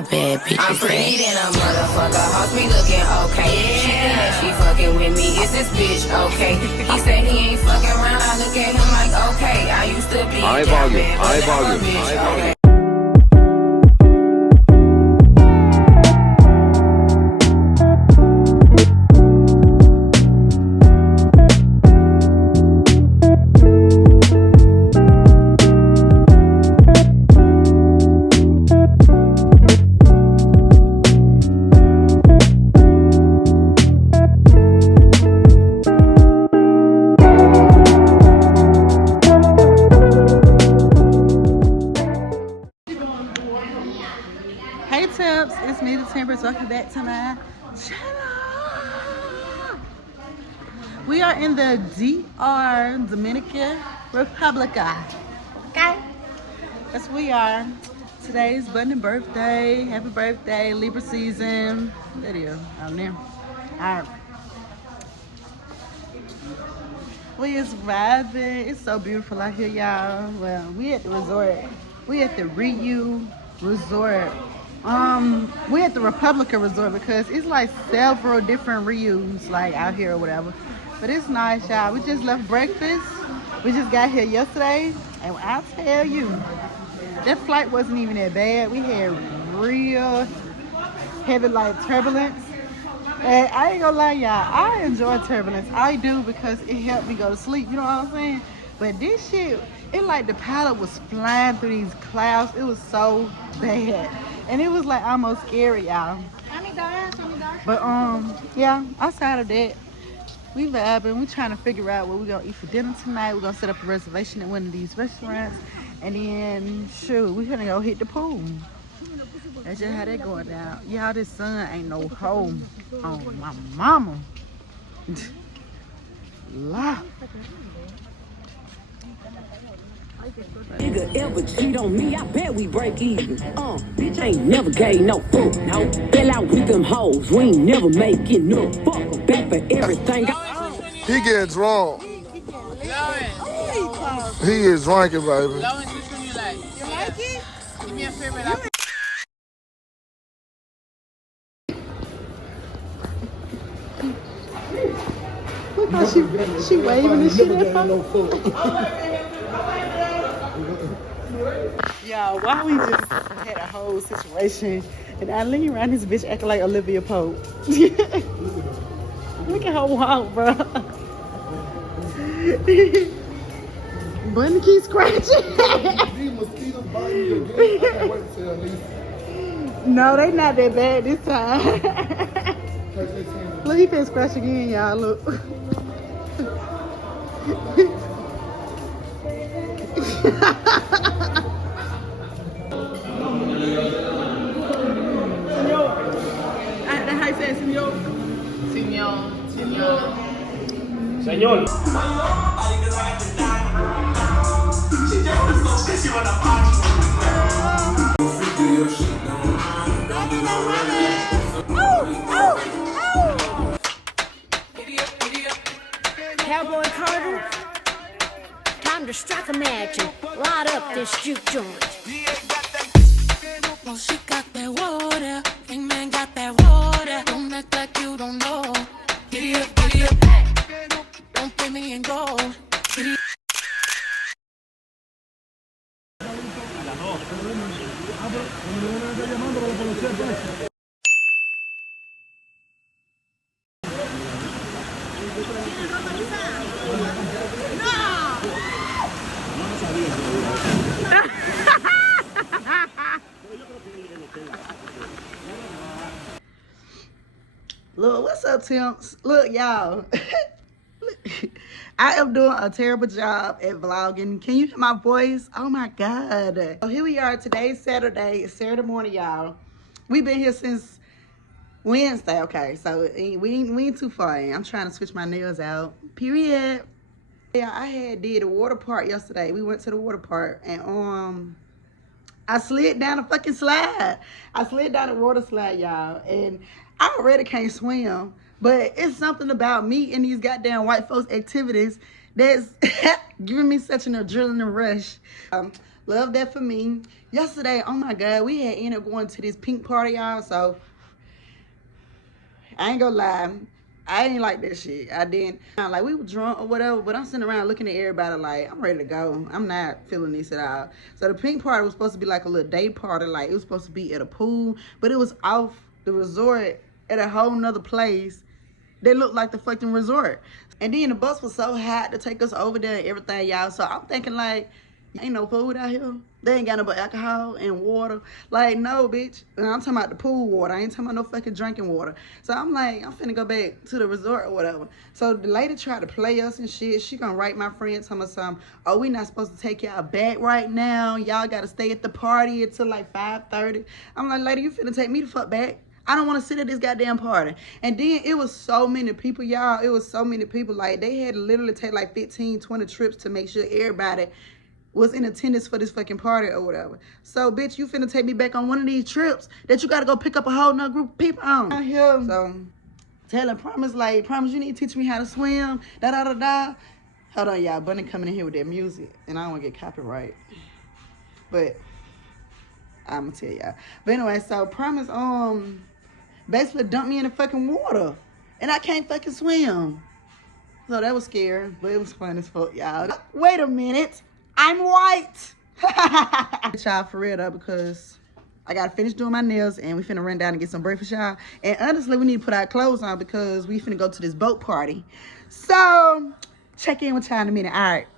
my bad bitch. I'm pretty than a motherfucker. Hoes be looking okay. She think that she fucking with me. Is this bitch okay? He said he ain't fucking around. I look at him like okay. I used to be high down volume, bad, but high now I'm a volume, bitch, high okay? volume. Hey Tips, it's me, the Timbers. Welcome back to my channel. We are in the DR, Dominican Republic. Okay? That's where we are. Today's Bunny birthday. Happy birthday, Libra season. Video on there. Alright. We is vibing. It's so beautiful out here, y'all. Well, we at the resort. We at the RIU Resort. We at the Republica Resort because it's like several different RIUs like out here or whatever. But it's nice, y'all. We just left breakfast. We just got here yesterday, and I'll tell you, that flight wasn't even that bad. We had real heavy like turbulence. And I ain't gonna lie, y'all, I enjoy turbulence. I do because it helped me go to sleep, you know what I'm saying? But this shit, it like the pilot was flying through these clouds. It was so bad. And it was like almost scary, y'all. But yeah, outside of that, we vibing. We trying to figure out what we're gonna eat for dinner tonight. We're gonna set up a reservation at one of these restaurants. And then shoot, we're gonna go hit the pool. That's just how they going down. Y'all, this sun ain't no home. Oh, my mama. Lord. Nigga ever cheat on me, I bet we break even. Bitch ain't never gave no fuck, no. Fell out with them hoes, we ain't never making no fuck. Back for everything. He getting drunk. He is drinking, baby. Lawrence, which one you like? You like it? Give me a favorite. Look how she waving and shit at her. Y'all, why we just had a whole situation and I lean around this bitch acting like Olivia Pope. Look at her walk, bro. Bunny keeps scratching. No, they not that bad this time. Look, he been scratch again, y'all. Look. How you say senor? Señor. Cowboy Carter, time to strike a match and light up this juke joint. Well, she got that water, King Man got that water. Don't act like you don't know. Giddy up, giddy up. Don't put me in gold. Giddy up. Look, what's up, Temps? Look, y'all. I am doing a terrible job at vlogging. Can you hear my voice? Oh my God. So here we are. Today's Saturday. It's Saturday morning, y'all. We've been here since Wednesday. Okay, so we ain't too far in. I'm trying to switch my nails out. Period. Yeah, I did a water park yesterday. We went to the water park and I slid down a fucking slide. I slid down a water slide, y'all, and I already can't swim, but it's something about me and these goddamn white folks activities that's giving me such an adrenaline rush. Love that for me. Yesterday, oh my God, we had ended up going to this pink party, y'all. So I ain't gonna lie, I ain't like that shit. I didn't. Like, we were drunk or whatever, but I'm sitting around looking at everybody like, I'm ready to go. I'm not feeling this at all. So the pink party was supposed to be like a little day party. Like, it was supposed to be at a pool, but it was off the resort at a whole nother place that looked like the fucking resort. And then the bus was so hot to take us over there and everything, y'all. So I'm thinking like, ain't no food out here. They ain't got no but alcohol and water. Like, no, bitch. And I'm talking about the pool water. I ain't talking about no fucking drinking water. So I'm like, I'm finna go back to the resort or whatever. So the lady tried to play us and shit. She gonna write my friend, tell me something. Oh, we not supposed to take y'all back right now. Y'all gotta stay at the party until like 5:30. I'm like, lady, you finna take me the fuck back? I don't want to sit at this goddamn party. And then it was so many people, y'all. It was so many people. Like, they had to literally take like 15, 20 trips to make sure everybody was in attendance for this fucking party or whatever. So, bitch, you finna take me back on one of these trips that you gotta go pick up a whole nother group of people on. So, telling Promise, like, Promise, you need to teach me how to swim, da-da-da-da. Hold on, y'all. Bunny coming in here with that music, and I don't want to get copyright. But I'm gonna tell y'all. But anyway, so Promise, basically dumped me in the fucking water, and I can't fucking swim. So that was scary, but it was fun as fuck, y'all. Wait a minute, I'm white. Y'all, for real though, because I gotta finish doing my nails and we finna run down and get some breakfast, y'all. And honestly, we need to put our clothes on because we finna go to this boat party. So check in with y'all in a minute. All right.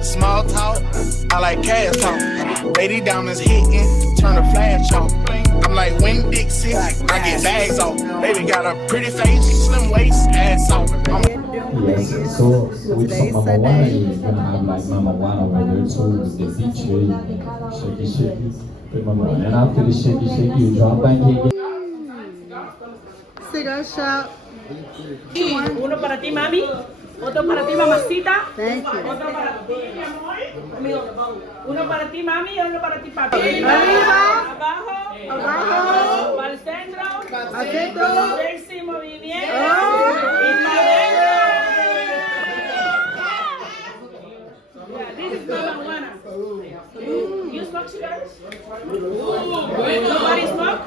Small talk, I like cash talk. Lady diamonds hitting, turn the flash off. I'm like Wing Dixie, I get bags off. Baby got a pretty face, slim waist, ass off. Yes, so with Mama Wana is gonna have like Mama Wana over there too, with the feature, shaky. With Mama Wana. And after the shaky, you drop back again. Cigar shop. Uno para ti, mami. Otro para ti, mamacita. Thank you. Otro para ti, mi amor. Uno para ti, mami, y otro para ti, papi. Arriba. Abajo. Abajo. Para el centro. Al centro. Sexy movimiento. Oh. Y para adentro. Yeah, this is Mama Wana. You smoke cigars? Nobody smoke?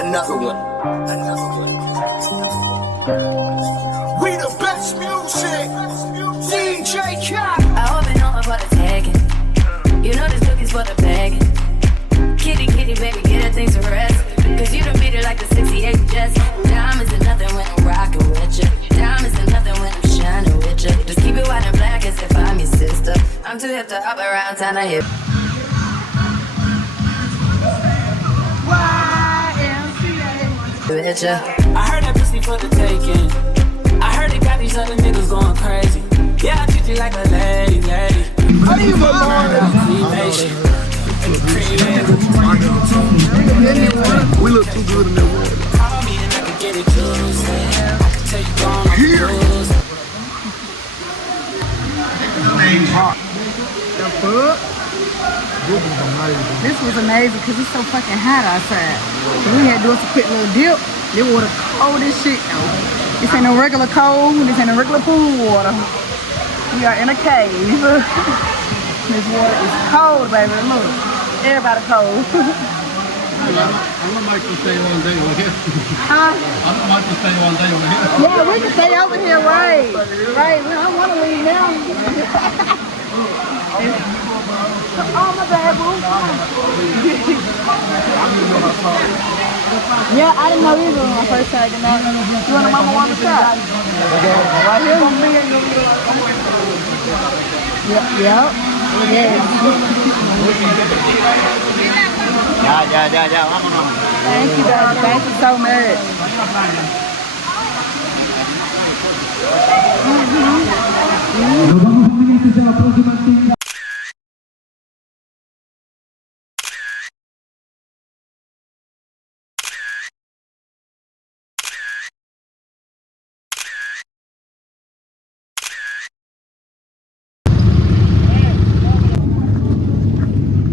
Another one. We the best music. DJ Cat. I hope it over for the tagging. You know this cookie's for the bagging. Kitty, baby, get her things to rest. Cause you done beat it like the 68 Jets. Diamonds are nothing when I'm rockin' with ya. Diamonds are nothing when I'm shining with ya. Just keep it white and black as if I'm your sister. I'm too hip to hop around town, I hip. With ya. I heard that pussy for the taking. I heard they got these other niggas going crazy. Yeah, I treat you like a lady. We look too good in that water. Call me and I can get it juicy. I can tell you gone off the rules. The food. This was amazing because it's so fucking hot outside. So we had to do us a quick little dip. This water cold as shit though. This ain't no regular cold. This ain't no regular pool water. We are in a cave. This water is cold, baby. Look, everybody cold. I would like to stay one day over here. Huh? I would like to stay one day over here. Yeah, we can stay over here, right? Right. I don't want to leave now. Oh, my bad, boo. Yeah, I didn't know either when I first started getting out. You want a mama want a shot? Right here? Yep. Yes. Thank you, baby. Thank you so much.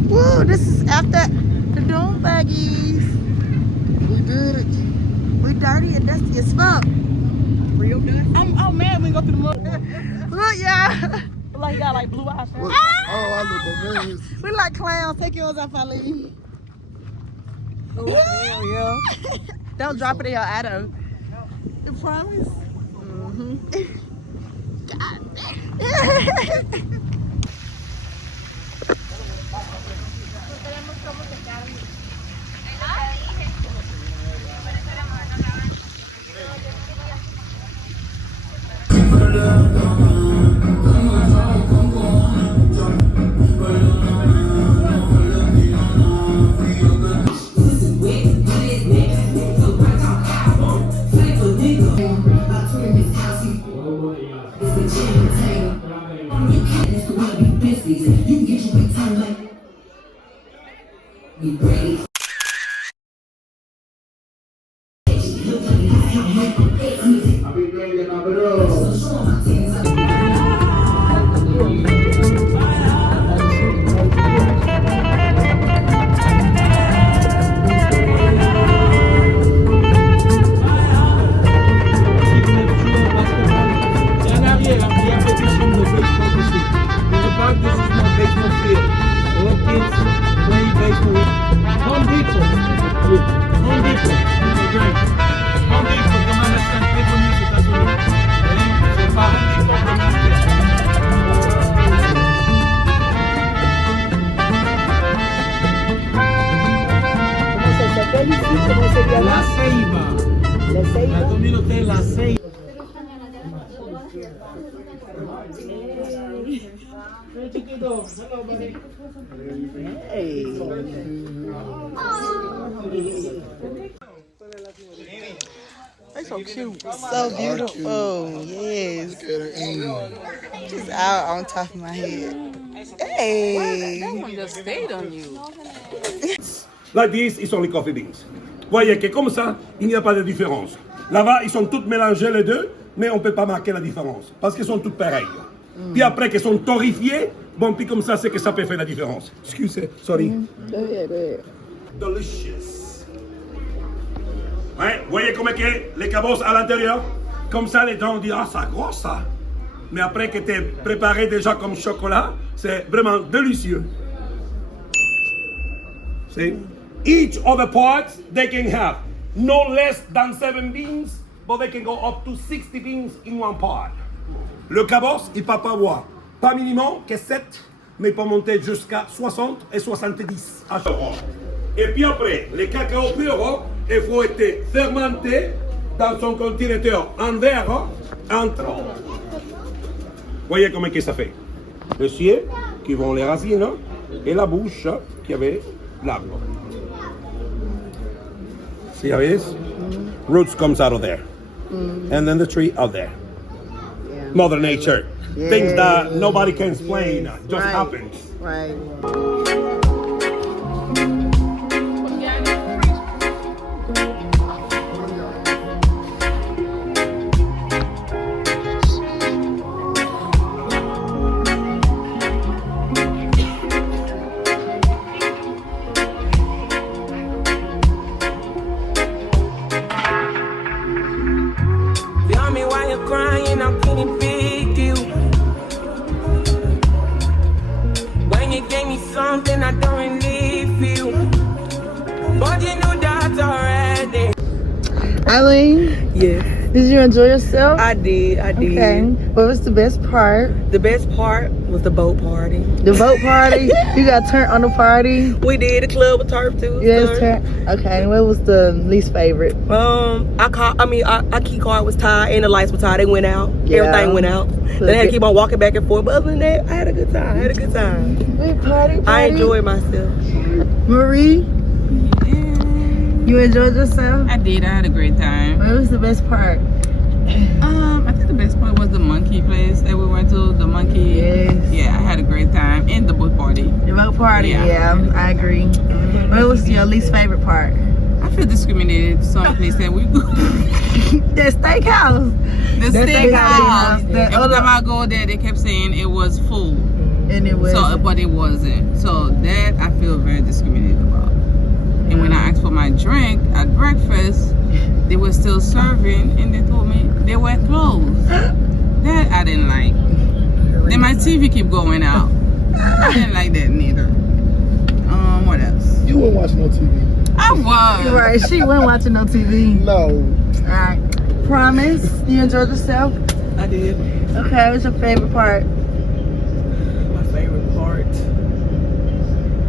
Woo, this is after the Dune Buggies. We did it. We dirty and dusty as fuck. Real dusty? I'm mad we go through the mud. Look, y'all. Like you got like blue eyes. Oh, I look amazing. We like clowns. Take yours off, I leave. Oh, hell yeah. Don't drop it in your eye though. You promise? Mm-hmm. God. They're so cute. So beautiful. Yes. Just out on top of my head. Hey. That one just stayed on you. Like this, ils sont les coffee beans. Voyez que comme ça, il n'y a pas de différence. Là-bas, ils sont toutes mélangées les deux, mais on ne peut pas marquer la différence. Parce qu'elles sont toutes pareilles. Puis après qu'elles sont torréfiées, bon, puis comme ça, c'est que ça peut faire la différence. Excusez, sorry. Go ahead. Delicious. Ouais, voyez comment que les cabosses à l'intérieur, comme ça, les gens disent, ah, ça gros ça. Mais après que tu es préparé déjà comme chocolat, c'est vraiment délicieux. See? Each of the parts, they can have no less than 7 beans, but they can go up to 60 beans in one part. Le cabosse, il ne peut pas avoir pas minimum que 7, mais il peut monter jusqu'à 60 et 70 à chaque fois. Et puis après, le cacao pur, il faut être fermenté dans son conteneur en verre entre. Voyez comment que ça fait. Le ciel qui vont les racines et la bouche qui avait l'arbre. See how it is? Roots comes out of there. And then the tree out there. Yeah. Mother Nature. Yeah. Things that nobody can explain. Just happens. Right. Eileen, Yes, did you enjoy yourself? I did. Okay. What was the best part? The best part was the boat party. The boat party? You got turned on the party? We did. The club with turf too. Yes, okay. What was the least favorite? Our key card was tied and the lights were tied. They went out. Yeah. Everything went out. Then I had to keep on walking back and forth. But other than that, I had a good time. Good party. I enjoyed myself. Marie, you enjoyed yourself? I did. I had a great time. What was the best part? I think the best part was the monkey place that we went to. The monkey. Yes. Yeah, I had a great time. And the boat party. The boat party, yeah, I agree. What was your least favorite part? I feel discriminated. Some place that we go. The steakhouse. The steakhouse. Every time I go there, they kept saying it was full. And it was. But it wasn't. So that I feel very discriminated about. And when I asked for my drink at breakfast, they were still serving, and they told me they were closed. That I didn't like. Then my TV kept going out. I didn't like that neither. What else? You weren't watching no TV. I was. Right, she wasn't watching no TV. No. Alright. Promise, you enjoyed yourself? I did. Okay, what's your favorite part? My favorite part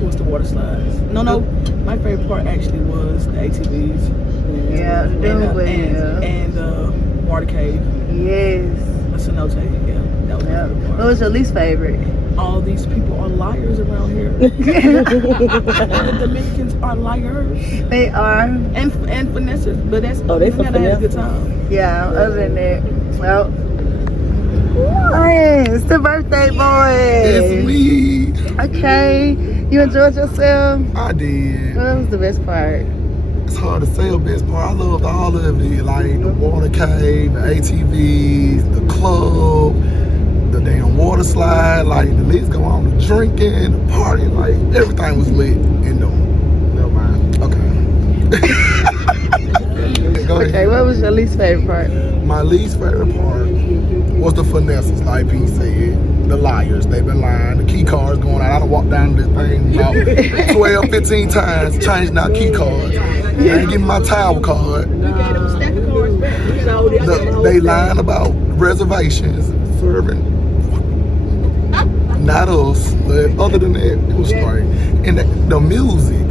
was the water slides. No. My favorite part actually was the ATVs. Yeah, the Dune Buggies. And the water cave. Yes. The cenote, yeah. That was my favorite part. What was your least favorite? All these people are liars around here. The Dominicans are liars. They are. And finessers. But that's they we gotta have a good time. Yeah, other than that, well, it's the birthday boy. It's me. Okay, you enjoyed yourself? I did. What was the best part? It's hard to say the best part. I loved all of it, like the water cave, the ATVs, the club, the damn water slide, like the list go on, the drinking, the party, like everything was lit in the. Never mind. Okay. Go ahead. Okay, what was your least favorite part? My least favorite part was the finesses, like Pete said. The liars, they've been lying. The key cards going out. I done walked down this thing about 12, 15 times, changing out key cards. I ain't getting my towel card. They lying about reservations, serving. Not us, but other than that, it was straight. And the music,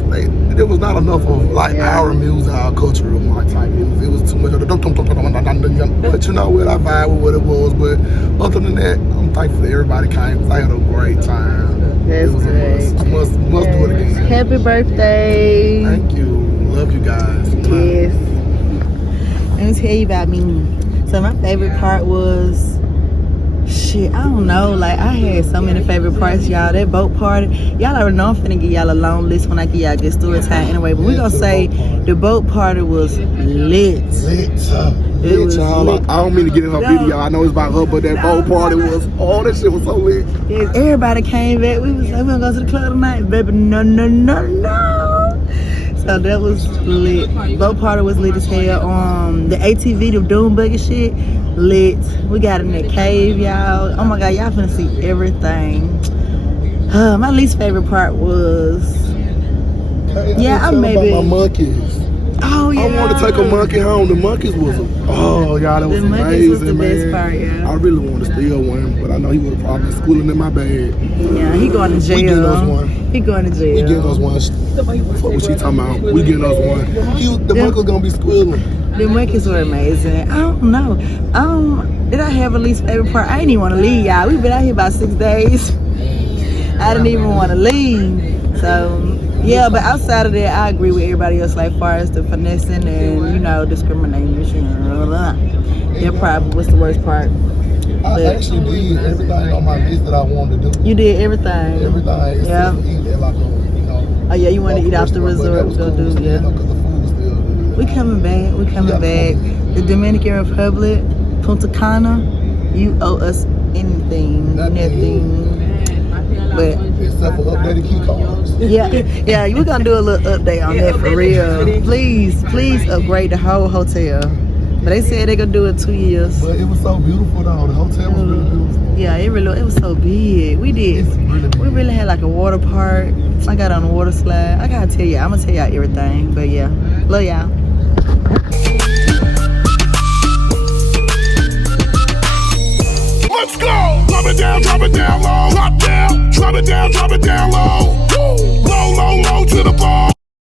there was not enough of like our music, our cultural type music. It was too much of the but you know what, I vibe with what it was. But other than that, I'm thankful that everybody came because I had a great time. That's it was great. a must do it again. Happy birthday. Thank you. Love you guys. Yes. Let me tell you about me. So my favorite part was, shit, I don't know. Like, I had so many favorite parts, y'all. That boat party. Y'all already know I'm finna give y'all a long list when I give y'all good story time anyway. But we gonna say the boat party was lit. It was y'all. lit. I don't mean to get in her video. I know it's about her, but that boat party was, that shit was so lit. Yes, everybody came back. We was like, we gonna go to the club tonight. Baby, no. So that was lit. Boat party was lit as hell. The ATV, the Dune Buggy shit, lit. We got in that cave, y'all. Oh my God, y'all finna see everything. My least favorite part was, I'm maybe about my monkeys. Oh yeah. I wanted to take a monkey home. The monkeys was, that was amazing, was the best part, yeah. I really wanted to steal one, but I know he would have probably been schooling in my bag. Yeah, he going to jail. We getting us one. He going to jail. We getting us one. What she talking about? We getting us one. The monkey's gonna be squealing. The monkeys were amazing. I don't know. Did I have a least favorite part? I didn't even want to leave, y'all. We've been out here about 6 days. I didn't even want to leave. So yeah, but outside of that, I agree with everybody else. Like far as the finessing and discrimination and blah, blah, blah. That probably was the worst part. I actually did everything on my list that I wanted to do. You did everything. Everything. Yeah. Oh yeah, you want to eat off the resort? We go do because the food was still good. We coming back. The Dominican Republic, Punta Cana. You owe us anything, nothing. But except for updated key cards. Yeah, we're gonna do a little update on that for real. Please upgrade the whole hotel. But they said they're gonna do it 2 years. But it was so beautiful though. The hotel was really beautiful. Yeah, it was so big. We really had like a water park. I got on a water slide. I'm gonna tell y'all everything. But yeah, love y'all. drop it down low. Drop down, drop it down low. Low, low, low to the ball.